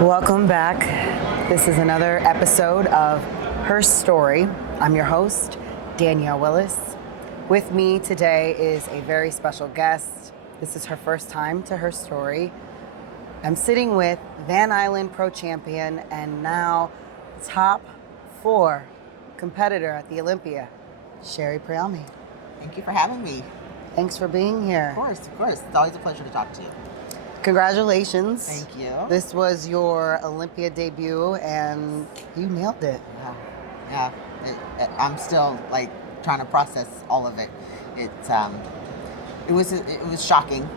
Welcome back. This is another episode of Herstory. I'm your host, Danielle Willis. With me today is a very special guest. This is her first time to Herstory. I'm sitting with Van Island Pro Champion and now top 4 competitor at the Olympia, Sherry Priami. Thank you for having me. Thanks for being here. Of course. It's always a pleasure to talk to you. Congratulations. Thank you. This was your Olympia debut and you nailed it. Yeah. I'm still trying to process all of it. It was shocking,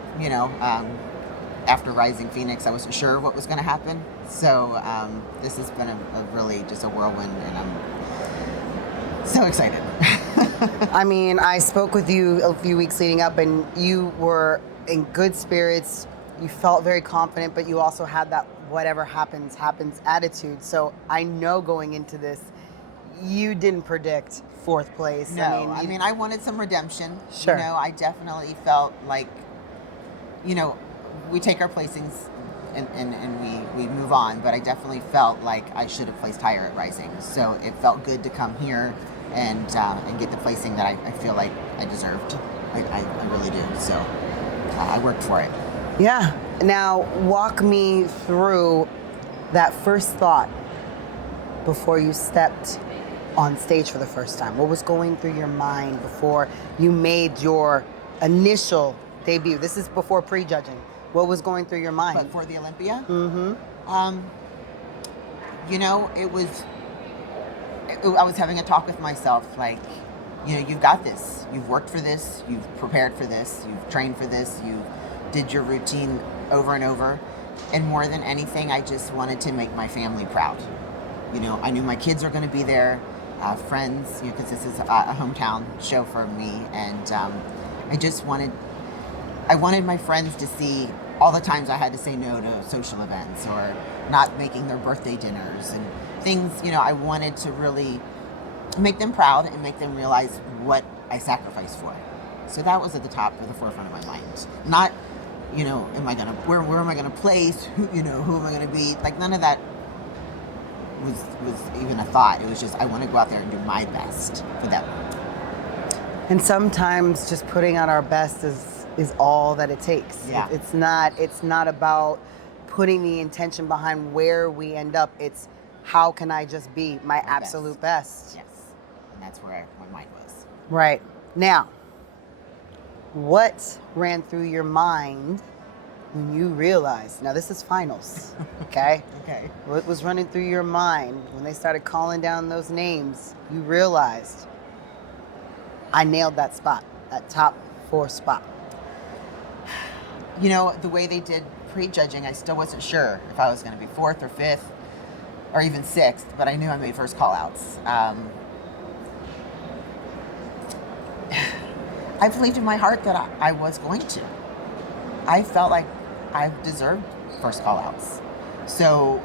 after Rising Phoenix, I wasn't sure what was going to happen. So this has been a really just a whirlwind, and I'm so excited. I mean, I spoke with you a few weeks leading up, and you were in good spirits. You felt very confident, but you also had that whatever happens attitude. So I know going into this, you didn't predict 4th place. No, I wanted some redemption. Sure. I definitely felt like, we take our placings and we move on, but I definitely felt like I should have placed higher at Rising. So it felt good to come here and get the placing that I feel like I deserved. I really do. So I worked for it. Yeah. Now, walk me through that first thought before you stepped on stage for the first time. What was going through your mind before you made your initial debut? This is before prejudging. What was going through your mind? But for the Olympia? Mm-hmm. I was having a talk with myself, you've got this. You've worked for this. You've prepared for this. You've trained for this. You did your routine over and over. And more than anything, I just wanted to make my family proud. I knew my kids are going to be there, friends, because this is a hometown show for me. And I wanted my friends to see all the times I had to say no to social events or not making their birthday dinners and things. I wanted to really make them proud and make them realize what I sacrificed for. So that was at the forefront of my mind. Not, where am I gonna place? Who am I gonna be? None of that was even a thought. It was just I want to go out there and do my best for them. And sometimes just putting out our best is all that it takes. Yeah. It's not about putting the intention behind where we end up. It's how can I just be my absolute best. Yes. And that's where my mind was. Right. Now, what ran through your mind when you realized, now this is finals, okay? Okay. What was running through your mind when they started calling down those names? You realized, I nailed that spot, that top 4 spot. The way they did prejudging, I still wasn't sure if I was going to be 4th or 5th or even 6th, but I knew I made first call-outs. I believed in my heart that I was going to. I felt like I deserved first call-outs. So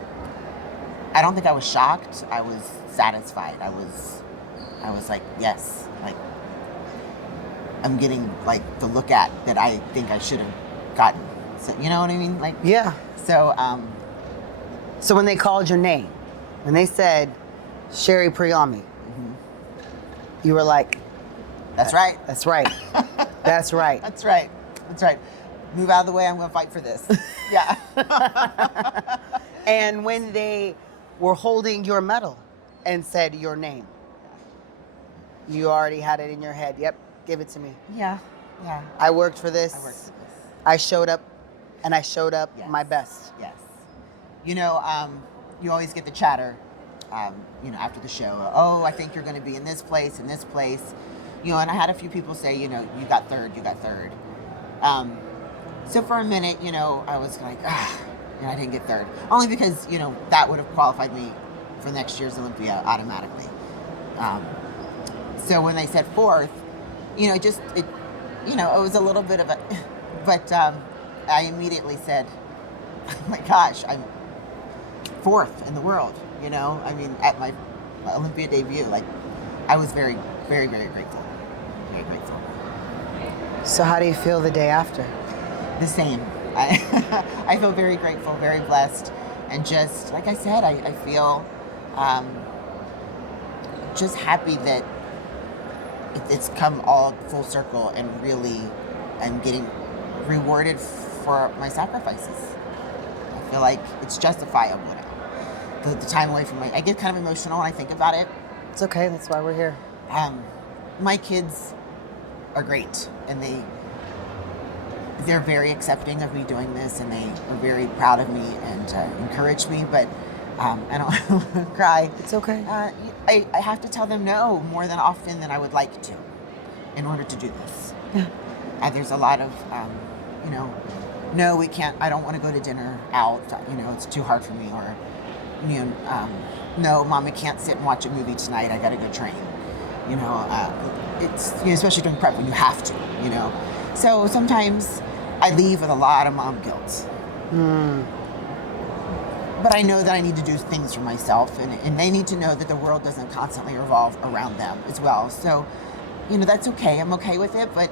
I don't think I was shocked. I was satisfied. I was like, yes, I'm getting the look at that I think I should have gotten. So you know what I mean? Yeah. So So when they called your name, when they said Sherry Priami, you were like, that's right. That's right. That's right. That's right. That's right. Move out of the way. I'm going to fight for this. Yeah. And when they were holding your medal and said your name, you already had it in your head. Yep, give it to me. Yeah. Yeah. I worked for this. I showed up, and I showed up my best. Yes. You always get the chatter, after the show. Oh, I think you're going to be in this place, and I had a few people say, you got third. So for a minute, I was like, I didn't get third. Only because, that would have qualified me for next year's Olympia automatically. So when they said 4th, it was a little bit of a, but I immediately said, oh my gosh, I'm 4th in the world, at my Olympia debut. I was very, very, very grateful. Very grateful. So how do you feel the day after? The same. I feel very grateful, very blessed, And just, like I said, I feel just happy that it's come all full circle, and really I'm getting rewarded for my sacrifices. I feel like it's justifiable now. The time away from I get kind of emotional when I think about it. It's okay. That's why we're here. My kids are great, and they're very accepting of me doing this, and they are very proud of me and encourage me. But I don't want to cry. It's okay. I have to tell them no more than often than I would like to in order to do this. Yeah. There's a lot of, no, we can't, I don't want to go to dinner out, it's too hard for me, or, no, Mom, I can't sit and watch a movie tonight, I got to go train. It's, especially during prep when you have to, So sometimes I leave with a lot of mom guilt. But I know that I need to do things for myself, and they need to know that the world doesn't constantly revolve around them as well. So, that's okay. I'm okay with it. But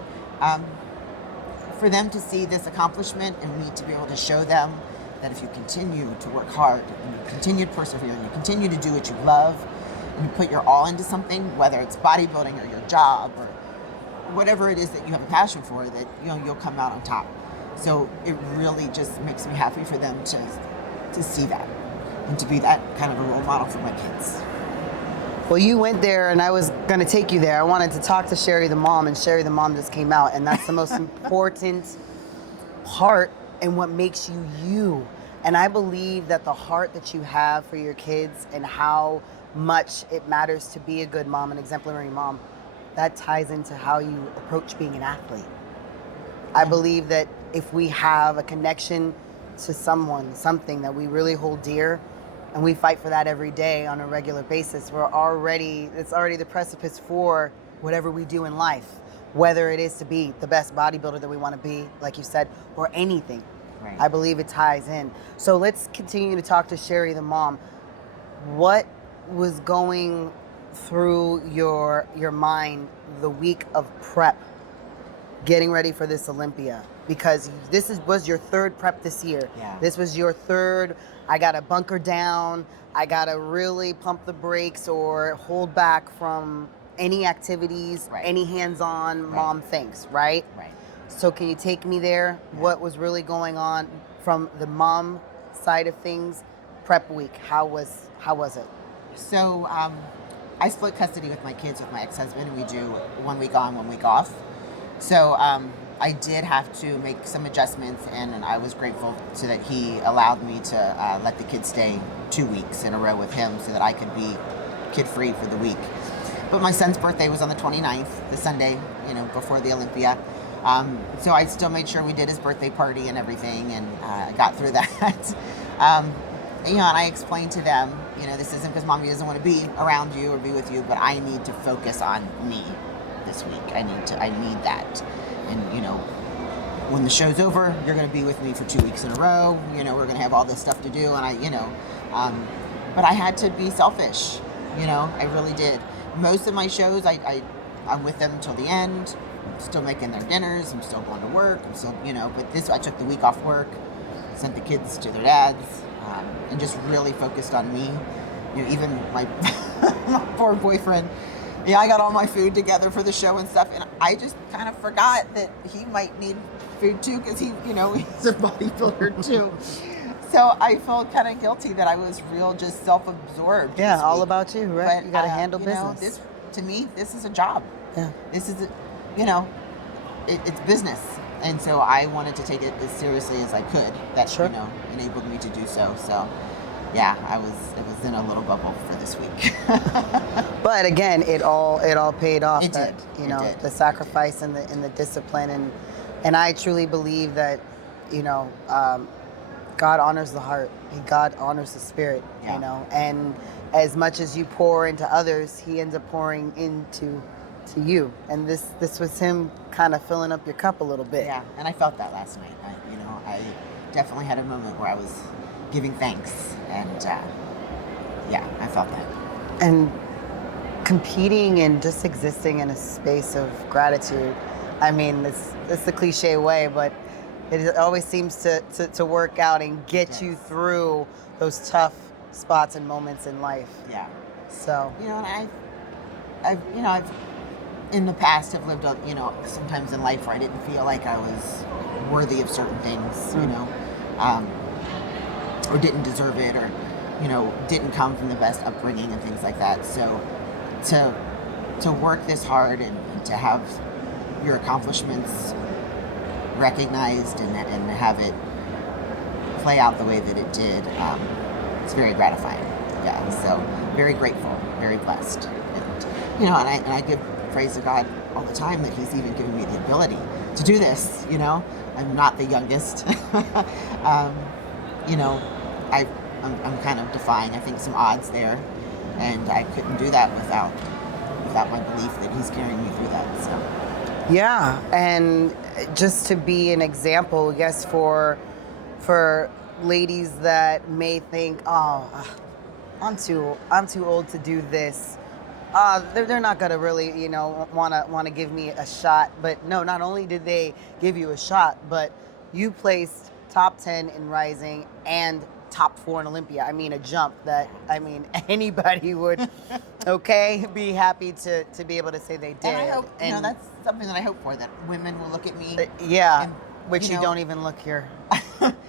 for them to see this accomplishment, and me to be able to show them that if you continue to work hard, and you continue to persevere, and you continue to do what you love, and you put your all into something, whether it's bodybuilding or your job or whatever it is that you have a passion for, that you'll come out on top. So it really just makes me happy for them to see that, and to be that kind of a role model for my kids. Well, you went there, and I was going to take you there. I wanted to talk to Sherry the mom, and Sherry the mom just came out, and that's the most important part and what makes you you. And I believe that the heart that you have for your kids and how much it matters to be a good mom, an exemplary mom, that ties into how you approach being an athlete. I believe that if we have a connection to someone, something that we really hold dear, and we fight for that every day on a regular basis, it's already the precipice for whatever we do in life, whether it is to be the best bodybuilder that we want to be, like you said, or anything. Right. I believe it ties in. So let's continue to talk to Sherry the mom. What was going through your mind the week of prep, getting ready for this Olympia? Because was your third prep this year. Yeah. This was your third, I got to bunker down, I got to really pump the brakes or hold back from any activities, right. any hands-on right. mom things, right? Right. So can you take me there? Yeah. What was really going on from the mom side of things, prep week? How was it? So I split custody with my kids with my ex-husband, and we do 1 week on, 1 week off. So I did have to make some adjustments, and I was grateful so that he allowed me to let the kids stay 2 weeks in a row with him so that I could be kid-free for the week. But my son's birthday was on the 29th, the Sunday, before the Olympia. So I still made sure we did his birthday party and everything, and got through that. And I explained to them, this isn't because Mommy doesn't want to be around you or be with you, but I need to focus on me this week. I need that. And, when the show's over, you're going to be with me for 2 weeks in a row. We're going to have all this stuff to do. And but I had to be selfish. I really did. Most of my shows, I'm with them until the end. I'm still making their dinners. I'm still going to work. I'm still, but this, I took the week off work, sent the kids to their dads, and just really focused on me. Even my, my poor boyfriend, I got all my food together for the show and stuff, and I just kind of forgot that he might need food too, because he's a bodybuilder too. So I felt kind of guilty that I was just self-absorbed. Yeah, all about you, right? But, you got to handle business. To me, this is a job. Yeah. This is, it's business. And so I wanted to take it as seriously as I could. That, sure. Enabled me to do so. So, yeah, it was in a little bubble for this week. But again, it all paid off. It did. The sacrifice and the discipline, and I truly believe that, God honors the heart. God honors the spirit. Yeah. And as much as you pour into others, He ends up pouring into you. And this was Him kind of filling up your cup a little bit. Yeah, and I felt that last night. I definitely had a moment where I was giving thanks, and I felt that. And competing and just existing in a space of gratitude. I mean, it's the cliche way, but it always seems to work out and get you through those tough spots and moments in life. Yeah. So, You know, and I've in the past have lived, sometimes in life where I didn't feel like I was worthy of certain things, or didn't deserve it, or, didn't come from the best upbringing and things like that. So to work this hard and to have your accomplishments recognized and have it play out the way that it did, it's very gratifying. Yeah, so very grateful, very blessed. And, and I give praise to God all the time that He's even given me the ability to do this. I'm not the youngest. I'm kind of defying, I think, some odds there, and I couldn't do that without my belief that He's carrying me through that. So. Yeah, and just to be an example, yes, for ladies that may think, oh, I'm too old to do this. They're not gonna really, wanna give me a shot. But no, not only did they give you a shot, but you placed top 10 in Rising and top 4 in Olympia. I mean, a jump that, anybody would, be happy to be able to say they did. And I hope, that's something that I hope for, that women will look at me. Which you don't even look here.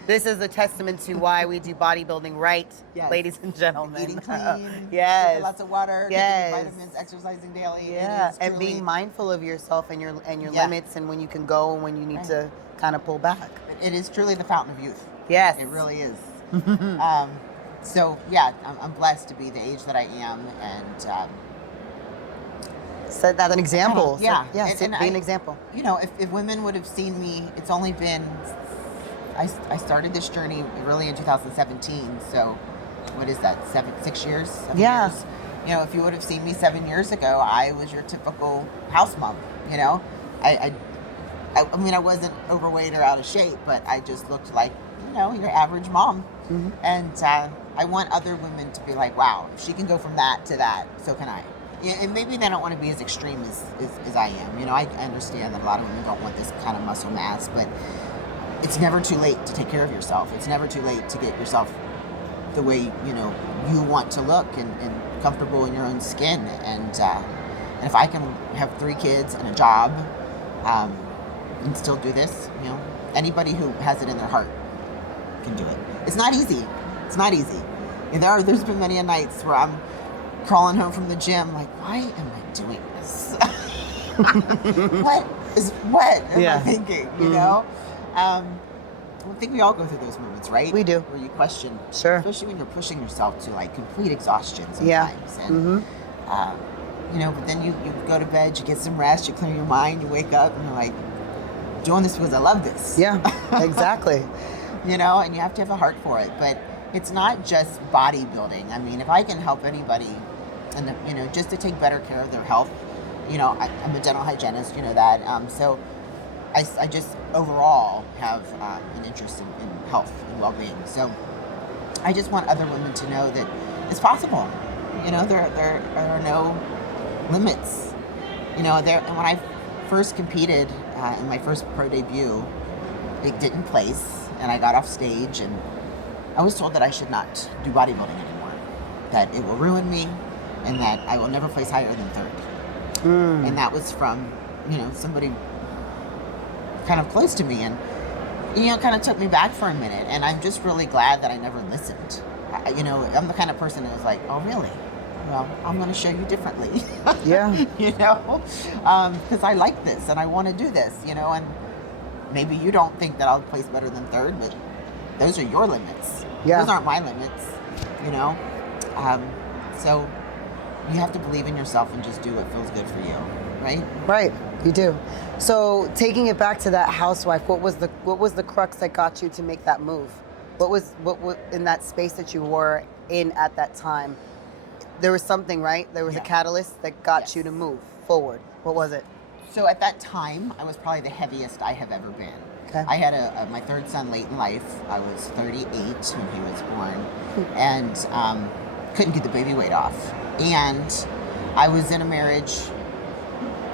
This is a testament to why we do bodybuilding right, yes. Ladies and gentlemen. Eating clean, yes. lots of water, yes. taking vitamins, exercising daily. Yeah, and being mindful of yourself and your limits, and when you can go and when you need to kind of pull back. It is truly the fountain of youth. Yes. It really is. So, I'm blessed to be the age that I am, and set that an example. Be an example. If women would have seen me, it's only been, I started this journey really in 2017. So what is that? 6 years? 7 years? If you would have seen me 7 years ago, I was your typical house mom. I wasn't overweight or out of shape, but I just looked like, your average mom. Mm-hmm. And I want other women to be like, wow, if she can go from that to that, so can I. Yeah, and maybe they don't want to be as extreme as I am. I understand that a lot of women don't want this kind of muscle mass, but it's never too late to take care of yourself. It's never too late to get yourself the way, you want to look and comfortable in your own skin. And if I can have 3 kids and a job and still do this, anybody who has it in their heart can do it. It's not easy. It's not easy. And there's been many nights where I'm crawling home from the gym like, why am I doing this? what am I thinking, I think we all go through those moments, right? We do. Where you question, sure, especially when you're pushing yourself to like complete exhaustion sometimes. And but then you go to bed, you get some rest, you clear your mind, you wake up and you're like, doing this because I love this. Yeah, exactly. And you have to have a heart for it. But it's not just bodybuilding. I mean, if I can help anybody, and just to take better care of their health, I'm a dental hygienist, that. So I just overall have an interest in health and well-being. So I just want other women to know that it's possible. There are no limits. And when I first competed in my first pro debut, it didn't place, and I got off stage, and I was told that I should not do bodybuilding anymore, that it will ruin me, and that I will never place higher than 3rd. And that was from, somebody kind of close to me, and, kind of took me back for a minute, and I'm just really glad that I never listened. I'm the kind of person that was like, oh, really? Well, I'm going to show you differently. Yeah. Because I like this, and I want to do this, and maybe you don't think that I'll place better than 3rd, but those are your limits. Yeah. Those aren't my limits, So you have to believe in yourself and just do what feels good for you, right? Right, you do. So taking it back to that housewife, what was the crux that got you to make that move? What was in that space that you were in at that time? There was something, right? There was a catalyst that got you to move forward. What was it? So at that time, I was probably the heaviest I have ever been. Okay. I had my 3rd son late in life. I was 38 when he was born, and couldn't get the baby weight off. And I was in a marriage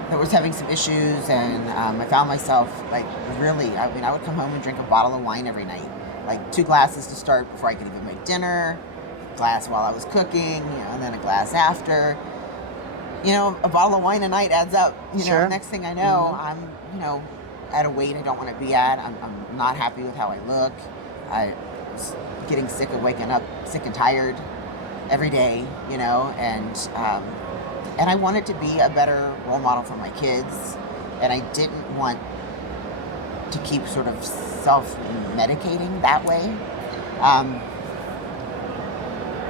that was having some issues, and I found myself like really. I would come home and drink a bottle of wine every night. like 2 glasses to start before I could even make dinner, glass while I was cooking, and then a glass after. A bottle of wine a night adds up. Sure. Next thing I know, I'm, at a weight I don't want to be at. I'm not happy with how I look. I was getting sick of waking up sick and tired every day, and I wanted to be a better role model for my kids, and I didn't want to keep sort of self-medicating that way.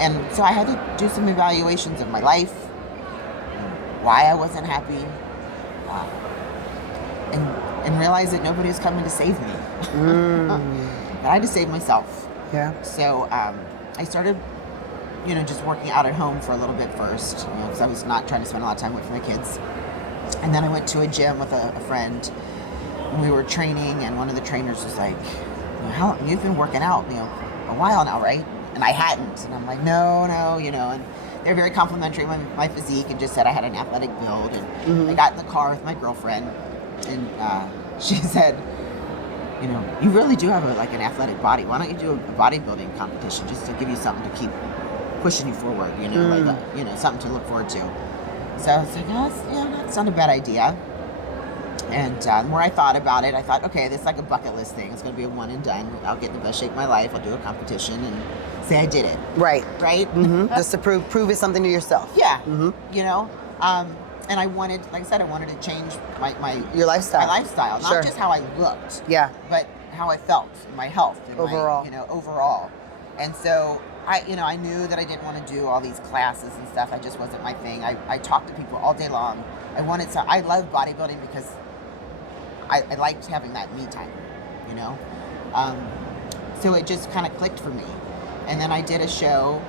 And so I had to do some evaluations of my life, why I wasn't happy, and realize that nobody was coming to save me. That I had to save myself. Yeah. So I started, just working out at home for a little bit first, because I was not trying to spend a lot of time away from my kids. And then I went to a gym with a friend, and we were training, and one of the trainers was like, "How you've been working out, a while now, right?" And I hadn't, and I'm like, no, and they're very complimentary of my physique, and just said I had an athletic build. And I got in the car with my girlfriend, and she said, you really do have an athletic body. Why don't you do a bodybuilding competition just to give you something to keep pushing you forward, something to look forward to. So I was like, that's not a bad idea. And the more I thought about it, I thought, okay, this is like a bucket list thing. It's going to be a one and done. I'll get in the best shape of my life. I'll do a competition and say I did it. Right. Right? Mm-hmm. Just to prove it something to yourself. Yeah. Mm-hmm. And I wanted, like I said, I wanted to change your lifestyle. My lifestyle, not Sure. just how I looked. Yeah. But how I felt, my health, and overall. overall. And so I knew that I didn't want to do all these classes and stuff. I just wasn't my thing. I talked to people all day long. I love bodybuilding because I liked having that me time, So it just kind of clicked for me. And then I did a show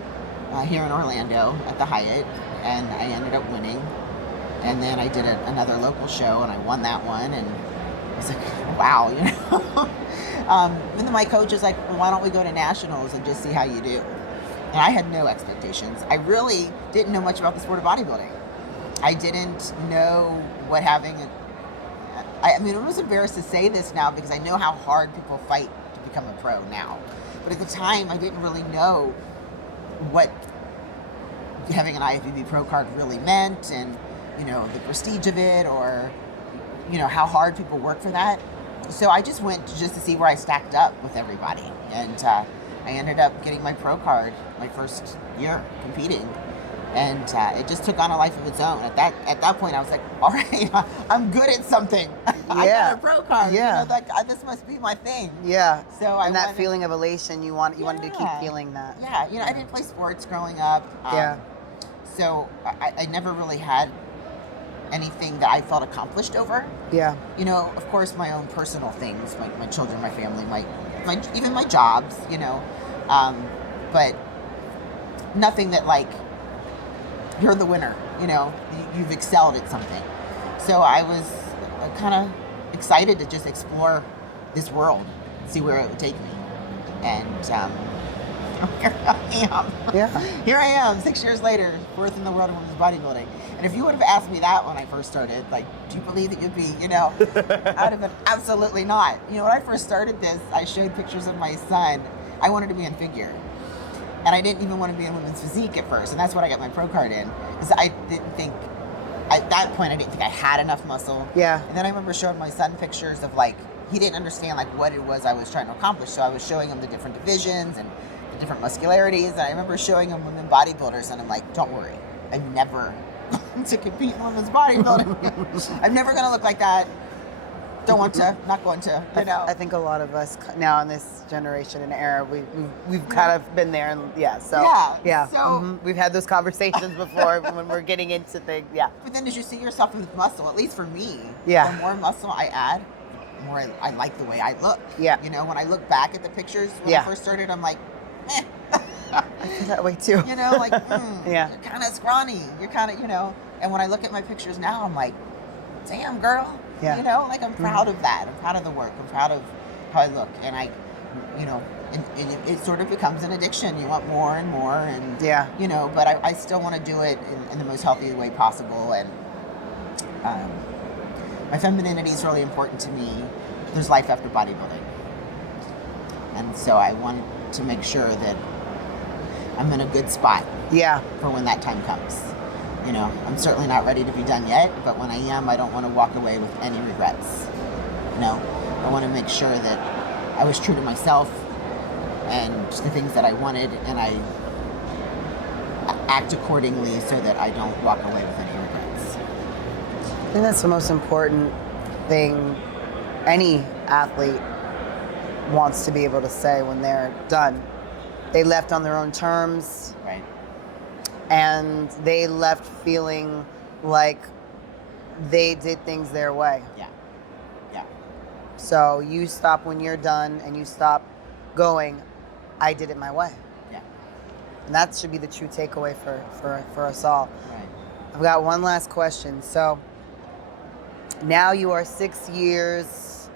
here in Orlando at the Hyatt, and I ended up winning. And then I did another local show, and I won that one, and I was like, wow, And then my coach was like, well, why don't we go to nationals and just see how you do? And I had no expectations. I really didn't know much about the sport of bodybuilding. I didn't know what having it was embarrassed to say this now because I know how hard people fight to become a pro now. But at the time, I didn't really know what having an IFBB Pro card really meant, and the prestige of it, or how hard people work for that. So I just went just to see where I stacked up with everybody, and I ended up getting my pro card my first year competing. And it just took on a life of its own. At that point, I was like, all right, I'm good at something. I got a pro card. Yeah. This must be my thing. Yeah. So that feeling of elation, you wanted to keep feeling that. Yeah. I didn't play sports growing up. So I never really had anything that I felt accomplished over. Yeah. Of course, my own personal things, my children, my family, even my jobs, but nothing that you're the winner, you've excelled at something. So I was kind of excited to just explore this world, see where it would take me. And here I am. Yeah. Here I am, 6 years later, fourth in the world of women's bodybuilding. And if you would have asked me that when I first started, do you believe that you'd be, I would have been absolutely not. When I first started this, I showed pictures of my son. I wanted to be in figure. And I didn't even want to be in women's physique at first. And that's what I got my pro card in. Because I didn't think, at that point, I didn't think I had enough muscle. Yeah. And then I remember showing my son pictures of he didn't understand what it was I was trying to accomplish. So I was showing him the different divisions and the different muscularities. And I remember showing him women bodybuilders. And I'm like, don't worry. I'm never going to compete in women's bodybuilding. I'm never going to look like that. Don't want to, not going to, I think a lot of us now in this generation and era, we've kind of been there, and so we've had those conversations before when we're getting into things. Yeah. But then as you see yourself with muscle, at least for me, the more muscle I add, the more I like the way I look. Yeah. When I look back at the pictures when I first started, I'm like, I feel that way too. You're kind of scrawny. You're kind of, and when I look at my pictures now, I'm like, damn, girl. Yeah. I'm proud of that. I'm proud of the work. I'm proud of how I look. And and it sort of becomes an addiction. You want more and more. And, but I still want to do it in the most healthy way possible. And my femininity is really important to me. There's life after bodybuilding. And so I want to make sure that I'm in a good spot Yeah. for when that time comes. You know, I'm certainly not ready to be done yet, but when I am, I don't want to walk away with any regrets. You know, I want to make sure that I was true to myself and the things that I wanted, and I act accordingly so that I don't walk away with any regrets. I think that's the most important thing any athlete wants to be able to say when they're done. They left on their own terms, Right. and they left feeling like they did things their way. Yeah. Yeah. So you stop when you're done and you stop going, I did it my way. Yeah. And that should be the true takeaway for us all. Right. I've got one last question. So now you are 6 years,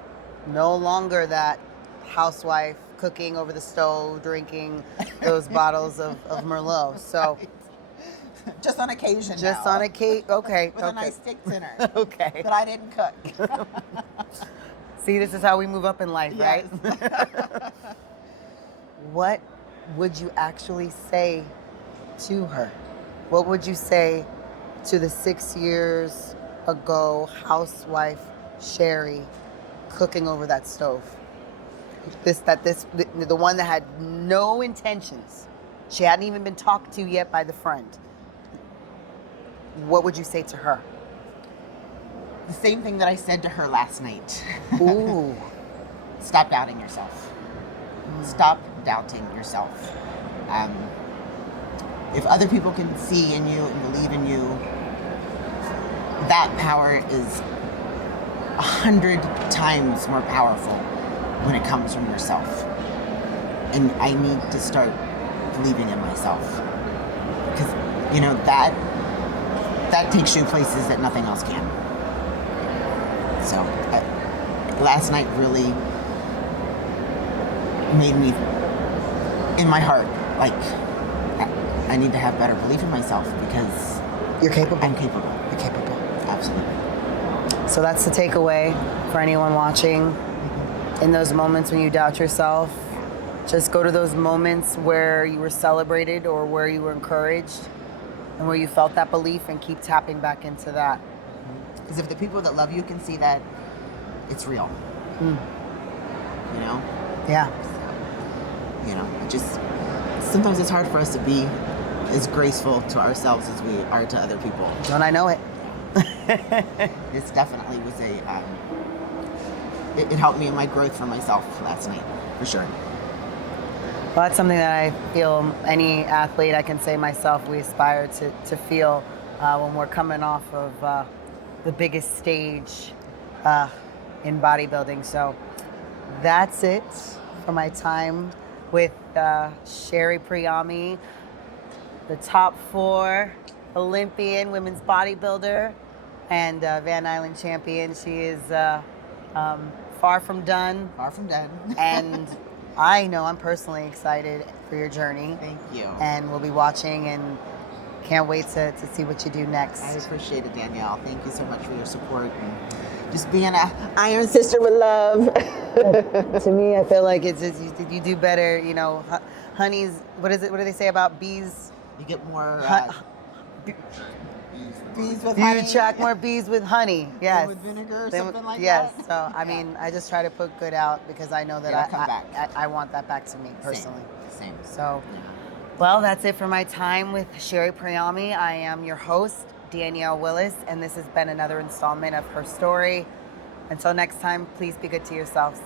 no longer that housewife cooking over the stove, drinking those bottles of Merlot. So Right. Just on occasion. just now. on a cake. Okay. With okay. a nice steak dinner. Okay. That I didn't cook. See, this is how we move up in life, Yes. right? What would you actually say to her? What would you say to the 6 years ago housewife Sherry cooking over that stove? The one that had no intentions. She hadn't even been talked to yet by the friend. What would you say to her? The same thing that I said to her last night. Ooh. Stop doubting yourself. Stop doubting yourself. If other people can see in you and believe in you, that power is 100 times more powerful when it comes from yourself. And I need to start believing in myself. Because, you know, that takes you places that nothing else can. So, last night really made me, in my heart, like, I need to have better belief in myself because You're capable. I'm capable. You're capable. Absolutely. So that's the takeaway for anyone watching. In those moments when you doubt yourself, just go to those moments where you were celebrated or where you were encouraged and where you felt that belief, and keep tapping back into that. Because if the people that love you can see that, it's real. Mm. You know? Yeah. You know, sometimes it's hard for us to be as graceful to ourselves as we are to other people. Don't I know it? This definitely was it helped me in my growth for myself last night, for sure. Well, that's something that I feel any athlete, I can say myself, we aspire to feel when we're coming off of the biggest stage in bodybuilding. So that's it for my time with Sherry Priami, the top 4 Olympian women's bodybuilder and Van Island champion. She is far from done. Far from done. And I know I'm personally excited for your journey. Thank you. And we'll be watching and can't wait to see what you do next. I appreciate it, Danielle. Thank you so much for your support and just being an iron sister with love. To me, I feel like it's you do better, you know, honey's, what is it? What do they say about bees? You get more bees with You honey. attract more bees with honey. Yes. With vinegar or something like yes. that. So, I mean, I just try to put good out because I know that It'll come back. I want that back to me personally. Same. So, well, that's it for my time with Sherry Priami. I am your host, Danielle Willis, and this has been another installment of Herstory. Until next time, please be good to yourselves.